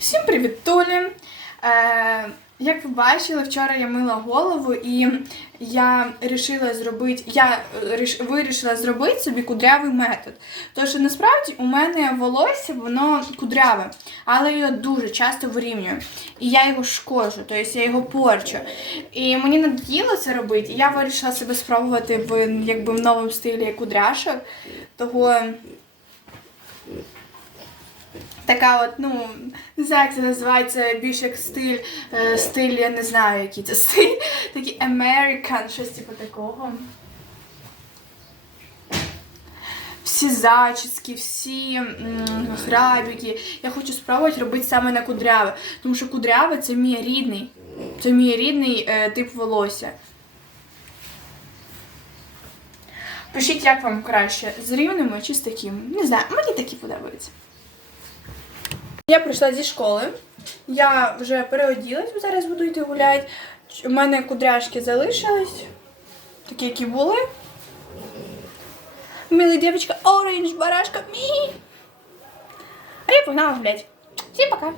Всім привіт, Толі! Е, як ви бачили, вчора я мила голову і я вирішила зробити, я е, ріш- вирішила зробити собі кудрявий метод. Що насправді у мене волосся воно кудряве, але я його дуже часто вирівнюю. І я його шкоджу, тобто я його порчу. І мені надоїло це робити, і я вирішила себе спробувати в, якби, в новому стилі кудряшок. Того така от, ну, не знаю, як це називається, більш як стиль, е, стиль, я не знаю, який це стиль, такий American, щось типу такого. Всі зачіски, всі грабіки. Я хочу спробувати робити саме на кудряве, тому що кудряве це мій рідний, це мій рідний е, тип волосся. Пишіть, як вам краще, з рівними чи з таким. Не знаю, мені такі подобаються. Я прийшла зі школи. Я вже переоділась, зараз буду йти гуляти. У мене кудряшки залишились, такі, які були. Мила дівчинка, оранж, барашка, мі. А я погнала гулять. Всім пока!